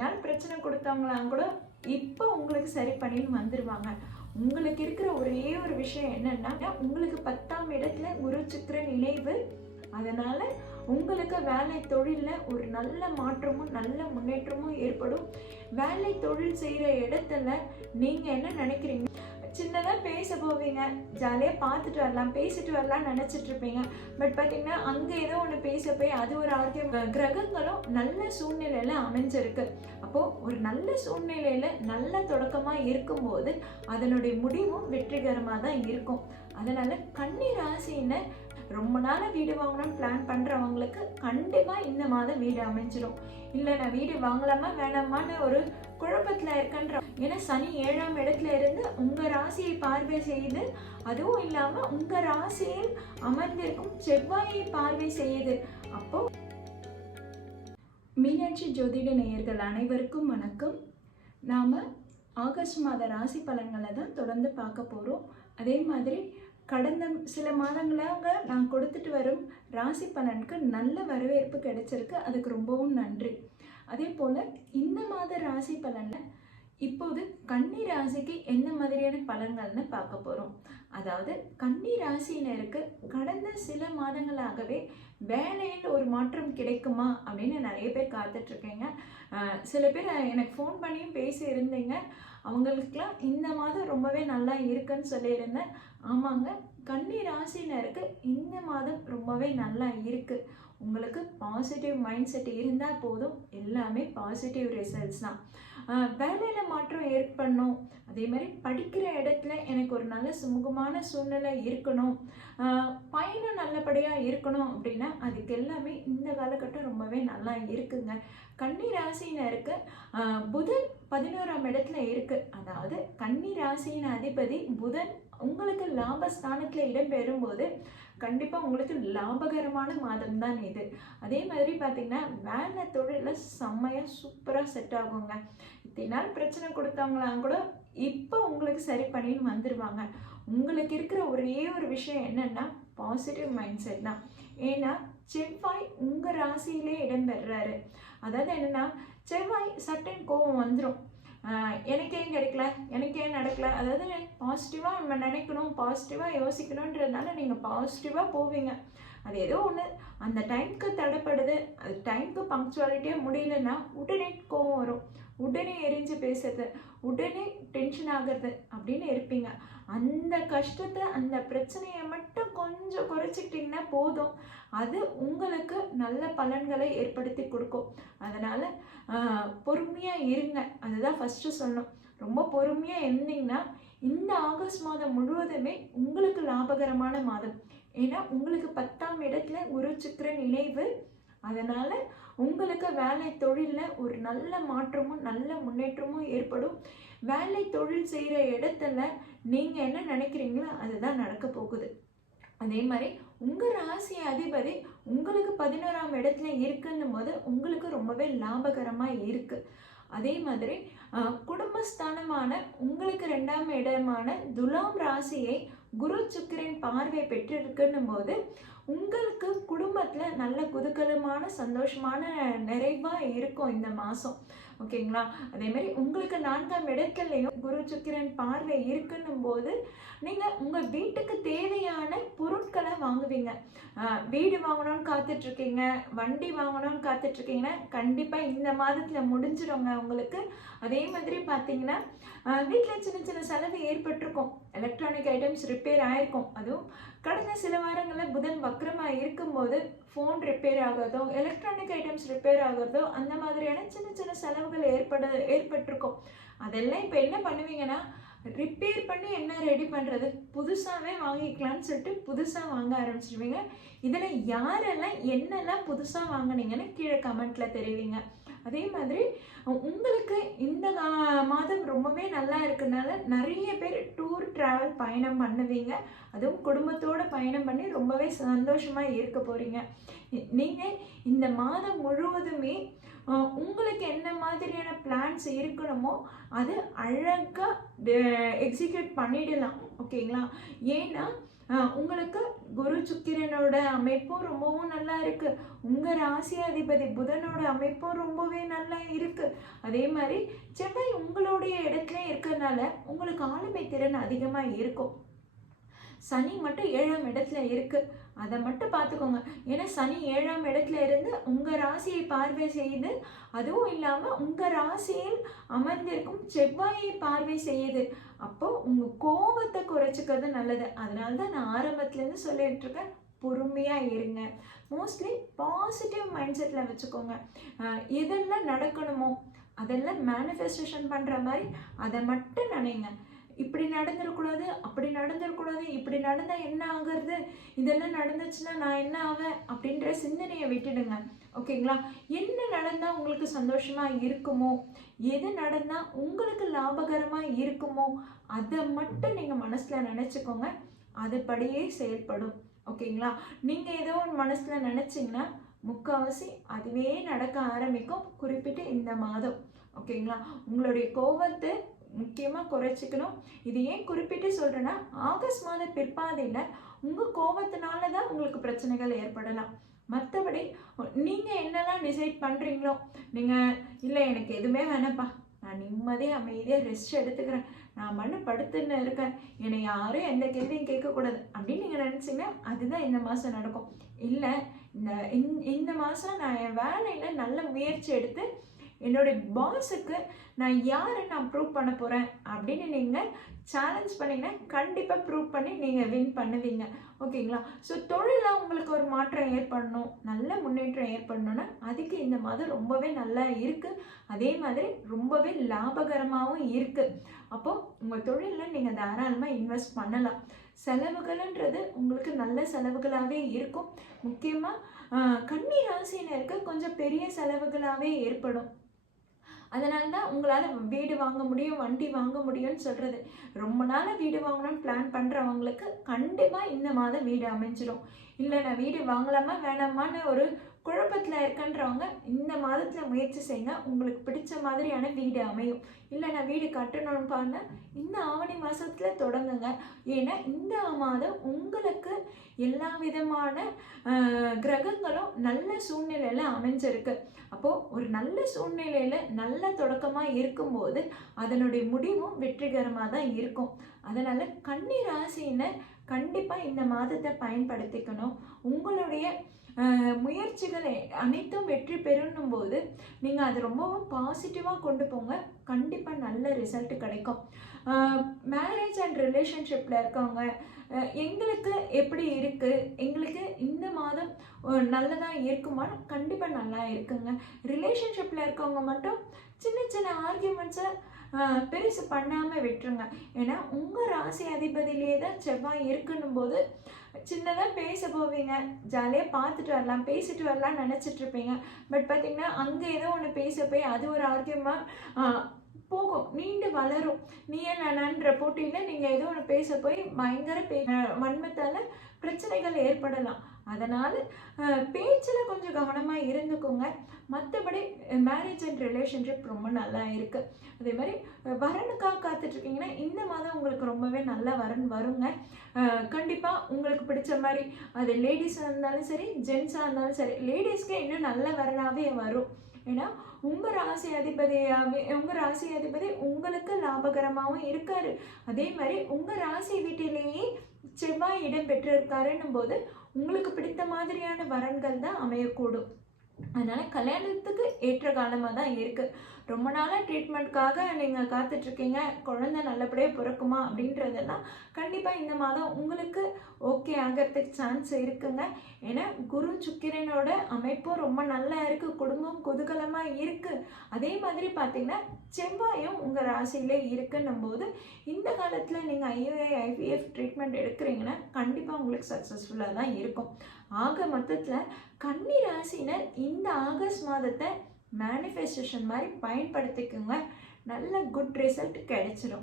நாள் பிரச்சனை கொடுத்தவங்களாம் கூட இப்போ உங்களுக்கு சரி பண்ணின்னு வந்துருவாங்க. உங்களுக்கு இருக்கிற ஒரே ஒரு விஷயம் என்னன்னா உங்களுக்கு பத்தாம் இடத்துல குரு சுக்கிர நினைவு. அதனால உங்களுக்கு வேலை தொழிலில் ஒரு நல்ல மாற்றமும் நல்ல முன்னேற்றமும் ஏற்படும். வேலை தொழில் செய்கிற இடத்துல நீங்கள் என்ன நினைக்கிறீங்க? சின்னதாக பேச போவீங்க. ஜாலியாக பார்த்துட்டு வரலாம் பேசிட்டு வரலாம் நினச்சிட்டு இருப்பீங்க பட் பார்த்தீங்கன்னா அங்கே ஏதோ ஒன்று பேச போய் அது ஒரு ஆரோக்கியம். கிரகங்களும் நல்ல சூழ்நிலையில் அமைஞ்சிருக்கு. அப்போது ஒரு நல்ல சூழ்நிலையில் நல்ல தொடக்கமாக இருக்கும்போது அதனுடைய முடிவும் வெற்றிகரமாக தான் இருக்கும். அதனால் கன்னி ராசின்னு ரொம்ப நாளாக வீடு வாங்கணும்னு பிளான் பண்ணுறவங்களுக்கு கண்டிப்பாக இந்த மாதம் வீடு அமைஞ்சிடும் இல்லை நான் வீடு வாங்கலாமா வேணாமான்னு ஒரு குழப்பத்தில் இருக்கன்ற ஏன்னா சனி ஏழாம் இடத்துல இருந்து உங்கள் ராசியை பார்வை செய்து அதுவும் இல்லாமல் உங்கள் ராசியில் அமர்ந்திருக்கும் செவ்வாயை பார்வை செய்யுது. அப்போ மீனாட்சி ஜோதிட நேயர்கள் அனைவருக்கும் வணக்கம். நாம் ஆகஸ்ட் மாத ராசி பலன்களை தான் தொடர்ந்து பார்க்க போகிறோம் அதே மாதிரி கடந்த சில மாதங்களாக நான் கொடுத்துட்டு வரும் ராசி பலனுக்கு நல்ல வரவேற்பு கிடைச்சிருக்கு. அதுக்கு ரொம்பவும் நன்றி. அதே போல் இந்த மாத ராசி பலனில் இப்போது கன்னி ராசிக்கு என்ன மாதிரியான பலன்கள்னு பார்க்க போகிறோம் அதாவது கன்னி ராசியினருக்கு கடந்த சில மாதங்களாகவே வேலையில் ஒரு மாற்றம் கிடைக்குமா அப்படின்னு நிறைய பேர் காத்துட்ருக்கேங்க. சில பேர் எனக்கு ஃபோன் பண்ணியும் பேசியிருந்தீங்க. அவங்களுக்கெலாம் இந்த மாதம் ரொம்பவே நல்லா இருக்குன்னு சொல்லியிருந்தேன். ஆமாங்க கன்னி ராசினருக்கு இந்த மாதம் ரொம்பவே நல்லா இருக்குது உங்களுக்கு பாசிட்டிவ் மைண்ட் செட் இருந்தால் போதும். எல்லாமே பாசிட்டிவ் ரிசல்ட்ஸ் தான். வேலையில் மாற்றம் ஏற்படணும். அதே மாதிரி படிக்கிற இடத்துல எனக்கு ஒரு நல்ல சுமூகமான சூழ்நிலை இருக்கணும். பயணம் நல்லபடியாக இருக்கணும் அப்படின்னா அதுக்கு எல்லாமே இந்த காலகட்டம் ரொம்பவே நல்லா இருக்குங்க. கன்னி ராசினருக்கு புதன் பதினோராம் இடத்துல இருக்குது அதாவது கன்னி ராசியின் அதிபதி புதன் உங்களுக்கு லாபஸ்தானத்தில் இடம்பெறும் போது கண்டிப்பாக உங்களுக்கு லாபகரமான மாதம் தான் இது. அதே மாதிரி பார்த்தீங்கன்னா வேலை தொழிலில் செம்மையாக சூப்பராக செட் ஆகுங்க. இத்தனை நாள் பிரச்சனை கொடுத்தவங்களாம் கூட இப்போ உங்களுக்கு சரி பண்ணின்னு வந்துடுவாங்க உங்களுக்கு இருக்கிற ஒரே ஒரு விஷயம் என்னென்னா பாசிட்டிவ் மைண்ட் செட் தான். ஏன்னா செவ்வாய் உங்கள் ராசியிலே இடம்பெறாரு அதாவது என்னென்னா செவ்வாய் சட்டன் கோவம் வந்துடும் எனக்கு ஏன் கிடைக்கல? எனக்கு ஏன் நடக்கல? அதாவது பாசிட்டிவாக நம்ம நினைக்கணும் பாசிட்டிவாக யோசிக்கணுன்றதுனால நீங்கள் பாசிட்டிவாக போவீங்க. அது ஏதோ ஒன்று அந்த டைம்க்கு தடைப்படுது. அது டைம்க்கு பங்க்சுவாலிட்டியாக முடியலன்னா உடனே கோவம் வரும். உடனே எரிஞ்சு பேசுறது. உடனே டென்ஷன் ஆகிறது அப்படின்னு இருப்பீங்க. அந்த கஷ்டத்தை அந்த பிரச்சனையை மட்டும் கொஞ்சம் குறைச்சிக்கிட்டிங்கன்னா போதும். அது உங்களுக்கு நல்ல பலன்களை ஏற்படுத்தி கொடுக்கும். அதனால் பொறுமையாக இருங்க. அதுதான் ஃபஸ்ட்டு சொல்லணும். ரொம்ப பொறுமையாக இருந்தீங்கன்னா இந்த ஆகஸ்ட் மாதம் முழுவதுமே உங்களுக்கு லாபகரமான மாதம். ஏன்னா உங்களுக்கு பத்தாம் இடத்துல குரு நினைவு. அதனால் உங்களுக்கு வேலை தொழிலில் ஒரு நல்ல மாற்றமும் நல்ல முன்னேற்றமும் ஏற்படும். வேலை தொழில் செய்கிற இடத்துல நீங்கள் என்ன நினைக்கிறீங்களோ அதுதான் நடக்க போகுது. அதே மாதிரி உங்கள் ராசி அதிபதி உங்களுக்கு பதினோராம் இடத்துல இருக்குன்னும் போது உங்களுக்கு ரொம்பவே லாபகரமாக இருக்குது அதே மாதிரி குடும்பஸ்தானமான உங்களுக்கு ரெண்டாம் இடமான துலாம் ராசியை குரு சுக்கிரன் பார்வை பெற்றிருக்குன்னும் போது உங்களுக்கு குடும்பத்தில் நல்ல குதூகலமான சந்தோஷமான நிறைவாக இருக்கும் இந்த மாதம் ஓகேங்களா? அதே மாதிரி உங்களுக்கு நான்காம் இடத்துலையும் குரு சுக்கிரன் பார்வை இருக்குன்னும் போது நீங்கள் உங்கள் வீட்டுக்கு தேவையான பொருட்கள் இருக்கீங்க வீடு வாங்கணும்னு காத்துட்ருக்கீங்க வண்டி வாங்கணும்னு காத்துட்ருக்கீங்கன்னா கண்டிப்பாக இந்த மாதத்தில் முடிஞ்சிடுங்க உங்களுக்கு. அதே மாதிரி பார்த்தீங்கன்னா வீட்டில் சின்ன சின்ன செலவு ஏற்பட்டிருக்கும். எலக்ட்ரானிக் ஐட்டம்ஸ் ரிப்பேர் ஆயிருக்கும். அதுவும் கடந்த சில வாரங்களில் புதன் வக்கரமாக இருக்கும்போது ஃபோன் ரிப்பேர் ஆகிறதோ எலக்ட்ரானிக் ஐட்டம்ஸ் ரிப்பேர் ஆகிறதோ அந்த மாதிரியான சின்ன சின்ன செலவுகள் ஏற்பட ஏற்பட்டிருக்கும். அதெல்லாம் இப்போ என்ன பண்ணுவீங்கன்னா ரிப்பேர் பண்ணி என்ன ரெடி பண்ணுறது புதுசாகவே வாங்கிக்கலாம்னு சொல்லிட்டு புதுசாக வாங்க ஆரம்பிச்சிருவீங்க. இதில் யாரெல்லாம் என்னெல்லாம் புதுசாக வாங்கினீங்கன்னு கீழே கமெண்ட்டில் தெரிவிங்க. அதே மாதிரி உங்களுக்கு இந்த மாதம் ரொம்பவே நல்லா இருக்குனால நிறைய பேர் டூர் ட்ராவல் பயணம் பண்ணுவீங்க. அதுவும் குடும்பத்தோடு பயணம் பண்ணி ரொம்பவே சந்தோஷமாக இருக்க போகிறீங்க நீங்கள் இந்த மாதம் முழுவதுமே உங்களுக்கு என்ன மாதிரியான பிளான்ஸ் இருக்கணுமோ அது அழகாக எக்ஸிக்யூட் பண்ணிடலாம். ஓகேங்களா? ஏன்னா உங்களுக்கு குரு சுக்கிரனோட அமைப்பும் ரொம்பவும் நல்லா இருக்குது உங்கள் ராசி அதிபதி புதனோட அமைப்பும் ரொம்பவே நல்லா இருக்குது அதே மாதிரி செவ்வாய் உங்களுடைய இடத்துல இருக்கிறதுனால உங்களுக்கு ஆளுமை திறன் அதிகமாக இருக்கும். சனி மட்டும் ஏழாம் இடத்துல இருக்கு. அதை மட்டும் பார்த்துக்கோங்க. ஏன்னா சனி ஏழாம் இடத்துல இருந்து உங்கள் ராசியை பார்வை செய்யுது. அதுவும் இல்லாமல் உங்கள் ராசியில் அமர்ந்திருக்கும் செவ்வாயை பார்வை செய்யுது. அப்போது உங்கள் கோபத்தை குறைச்சிக்கிறது நல்லது. அதனால தான் நான் ஆரம்பத்துலேருந்து சொல்லிகிட்டு இருக்கேன் பொறுமையாக இருங்க. மோஸ்ட்லி பாசிட்டிவ் மைண்ட் செட்டில் வச்சுக்கோங்க. எதெல்லாம் நடக்கணுமோ அதெல்லாம் மேனிஃபெஸ்டேஷன் பண்ணுற மாதிரி அதை மட்டும் நினைங்க. இப்படி நடந்துடக்கூடாது அப்படி நடந்துடக்கூடாது இப்படி நடந்தால் என்ன ஆகுறது? இதெல்லாம் நடந்துச்சுன்னா நான் என்ன ஆவேன்? அப்படின்ற சிந்தனையை விட்டுடுங்க. ஓகேங்களா? என்ன நடந்தால் உங்களுக்கு சந்தோஷமாக இருக்குமோ? எது நடந்தால் உங்களுக்கு லாபகரமாக இருக்குமோ? அதை மட்டும் நீங்கள் மனசில் நினச்சிக்கோங்க. அதுபடியே செயல்படும். ஓகேங்களா? நீங்கள் ஏதோ ஒரு மனசில் நினச்சிங்கன்னா முக்கால்வாசி அதுவே நடக்க ஆரம்பிக்கும். குறிப்பிட்டு இந்த மாதம். ஓகேங்களா? உங்களுடைய கோபத்தை முக்கியமாக குறைச்சிக்கணும். இது ஏன் குறிப்பிட்டு சொல்கிறேன்னா ஆகஸ்ட் மாத பிற்பாதையில் உங்கள் கோபத்தினால தான் உங்களுக்கு பிரச்சனைகள் ஏற்படலாம். மற்றபடி நீங்கள் என்னெல்லாம் டிசைட் பண்ணுறீங்களோ நீங்கள் இல்லை எனக்கு எதுவுமே வேணாப்பா நான் நிம்மதியாக அமைதியாக ரெஸ்ட் எடுத்துக்கிறேன். நான் மண்ணு படுத்துன்னு இருக்கேன். என்னை யாரும் எந்த கேள்வியும் கேட்கக்கூடாது. அப்படின்னு நீங்கள் நினச்சிங்கன்னா அதுதான் இந்த மாதம் நடக்கும். இல்லை இந்த இந்த- இந்த மாதம் நான் என் வேலையில் நல்ல முயற்சி எடுத்து என்னுடைய பாஸுக்கு நான் யாரை நான் ப்ரூவ் பண்ண போகிறேன் அப்படின்னு நீங்கள் சேலஞ்ச் பண்ணிங்கன்னா கண்டிப்பாக ப்ரூவ் பண்ணி நீங்கள் வின் பண்ணுவீங்க. ஓகேங்களா ஸோ தொழிலில் உங்களுக்கு ஒரு மாற்றம் ஏற்படணும். நல்ல முன்னேற்றம் ஏற்படணும்னா அதுக்கு இந்த மாதம் ரொம்பவே நல்லா இருக்குது அதே மாதிரி ரொம்பவே லாபகரமாகவும் இருக்குது அப்போது உங்கள் தொழிலில் நீங்கள் தாராளமாக இன்வெஸ்ட் பண்ணலாம். செலவுகள்ன்றது உங்களுக்கு நல்ல செலவுகளாகவே இருக்கும். முக்கியமாக கன்னி ராசினருக்கு கொஞ்சம் பெரிய செலவுகளாகவே ஏற்படும். அதனால தான் உங்களால் வீடு வாங்க முடியும் வண்டி வாங்க முடியும்னு சொல்கிறது ரொம்ப நாள் வீடு வாங்கணும்னு பிளான் பண்ணுறவங்களுக்கு கண்டிப்பாக இந்த மாதம் வீடு அமைஞ்சிடும் இல்லை நான் வீடு வாங்கலாமா வேணாமான்னு ஒரு குழப்பத்தில் இருக்கன்றவங்க இந்த மாதத்தில் முயற்சி செய்யுங்க உங்களுக்கு பிடிச்ச மாதிரியான வீடு அமையும். இல்லை நான் வீடு கட்டணும்னு பாருங்க இந்த ஆவணி மாதத்தில் தொடங்குங்க. ஏன்னா இந்த மாதம் உங்களுக்கு எல்லா விதமான கிரகங்களும் நல்ல சூழ்நிலையில் அமைஞ்சிருக்கு. அப்போது ஒரு நல்ல சூழ்நிலையில் நல்ல தொடக்கமாக இருக்கும்போது அதனுடைய முடிவும் வெற்றிகரமாக தான் இருக்கும். அதனால் கன்னி ராசியினர் கண்டிப்பாக இந்த மாதத்தை பயன்படுத்திக்கணும். உங்களுடைய முயற்சிகளை அனைத்தும் வெற்றி பெறணும் போது நீங்கள் அதை ரொம்பவும் பாசிட்டிவாக கொண்டு போங்க. கண்டிப்பாக நல்ல ரிசல்ட் கிடைக்கும். மேரேஜ் அண்ட் ரிலேஷன்ஷிப்பில் இருக்கவங்க எங்களுக்கு எப்படி இருக்குது எங்களுக்கு இந்த மாதம் நல்லதாக இருக்குமான்னு கண்டிப்பாக நல்லா இருக்குங்க. ரிலேஷன்ஷிப்பில் இருக்கவங்க மட்டும் சின்ன சின்ன ஆர்கியூமெண்ட்ஸை பெருசு பண்ணாமல் விட்டுருங்க. ஏன்னா உங்கள் ராசி அதிபதியிலே தான் செவ்வாய் இருக்கணும் போது சின்னதாக பேச போவீங்க. ஜாலியாக பார்த்துட்டு வரலாம் பேசிட்டு வரலாம்னு நினச்சிட்ருப்பீங்க பட் பார்த்திங்கன்னா அங்கே ஏதோ ஒன்று பேச போய் அது ஒரு ஆர்கியமாக போகும். நீண்டு வளரும். நீ என்னன்ற போட்டியில் நீங்கள் ஏதோ ஒன்று பேச போய் பயங்கர பே வன்மத்தால் பிரச்சனைகள் ஏற்படலாம். அதனால் பேச்சில் கொஞ்சம் கவனமாக இருந்துக்கோங்க. மற்றபடி மேரேஜ் அண்ட் ரிலேஷன்ஷிப் ரொம்ப நல்லா இருக்குது அதே மாதிரி வரனுக்காக காத்துட்ருக்கீங்கன்னா இந்த மாதம் உங்களுக்கு ரொம்பவே நல்ல வரன் வருங்க. கண்டிப்பாக உங்களுக்கு பிடிச்ச மாதிரி அது லேடிஸாக இருந்தாலும் சரி ஜென்ஸாக இருந்தாலும் சரி லேடிஸ்க்கே இன்னும் நல்ல வரனாகவே வரும். ஏன்னா உங்கள் ராசி அதிபதியாகவே உங்கள் ராசி அதிபதி உங்களுக்கு லாபகரமாகவும் இருக்காரு. அதே மாதிரி உங்கள் ராசி வீட்டிலேயே செவ்வாய் இடம் பெற்றிருக்காருன்னும் போது உங்களுக்கு பிடித்த மாதிரியான வரன்கள் தான் அமையக்கூடும். அதனால் கல்யாணத்துக்கு ஏற்ற காலமாக தான் இருக்குது ரொம்ப நாளாக ட்ரீட்மெண்ட்காக நீங்கள் காத்துட்ருக்கீங்க. குழந்தை நல்லபடியாக பிறக்குமா அப்படின்றதெல்லாம் கண்டிப்பாக இந்த மாதம் உங்களுக்கு ஓகே ஆகிறதுக்கு சான்ஸ் இருக்குங்க. ஏன்னா குரு சுக்கிரனோட அமைப்பும் ரொம்ப நல்லா இருக்குது குடும்பம் குதூகலமாக இருக்குது அதே மாதிரி பார்த்திங்கன்னா செவ்வாயும் உங்கள் ராசியிலே இருக்குன்னும் போது இந்த காலத்தில் நீங்கள் ஐஏஐ ஐவிஎஃப் ட்ரீட்மெண்ட் எடுக்கிறீங்கன்னா கண்டிப்பாக உங்களுக்கு சக்ஸஸ்ஃபுல்லாக தான் இருக்கும். ஆக மொத்தத்தில் கன்னி ராசினர் இந்த ஆகஸ்ட் மாதத்தை மேனிஃபெஸ்டேஷன் மாதிரி பயன்படுத்திக்கோங்க. நல்ல குட் ரிசல்ட் கிடைச்சிரும்.